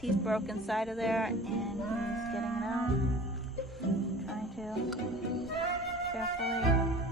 piece broke inside of there, and he's getting it out. Trying to carefully.